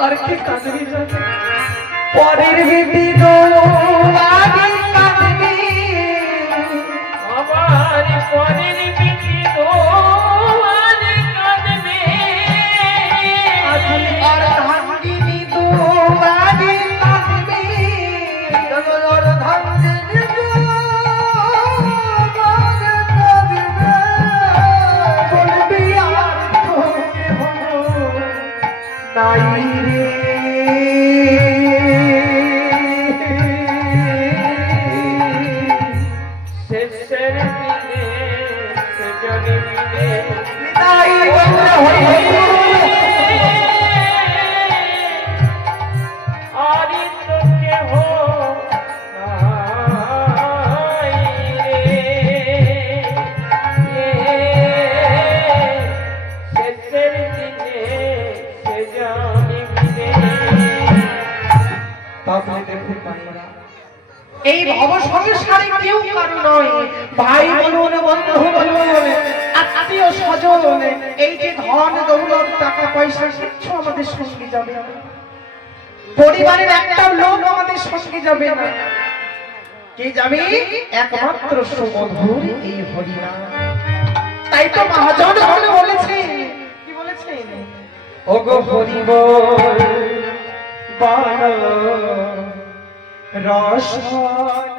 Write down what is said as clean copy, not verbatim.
আর কি কাঁদবি জানে পরের বেটি গো আগে কাঁদবি আমার পরের বেটি গো আগে কাঁদবে আর ধাঙ্গিনী তো আগে কাঁদবি আর ধাঙ্গিনী গো আগে কাঁদবে বলবি আর তোকে নাই রে শেষের দিনে সেজনে মিলে তাই বলে হরি হরি আরি তো কেহ নাই রে শেষের দিনে সেজনে মিলে তাহলে দেখুন ভাইরা এই ভব সংসারে কেউ কারো নয় ভাই বলুন বন্ধু বলুন আত্মীয় স্বজন এই যে ধন দৌলত টাকা পয়সা কিচ্ছু আমাদের সঙ্গে যাবে না পরিবারের একটা লোক আমাদের সঙ্গে যাবে না কে যাবে একমাত্র সুমধুর এই হরিনাম তাই তো মহাজন বলেছেন কি বলেছেন ওগো হরি বল রসনা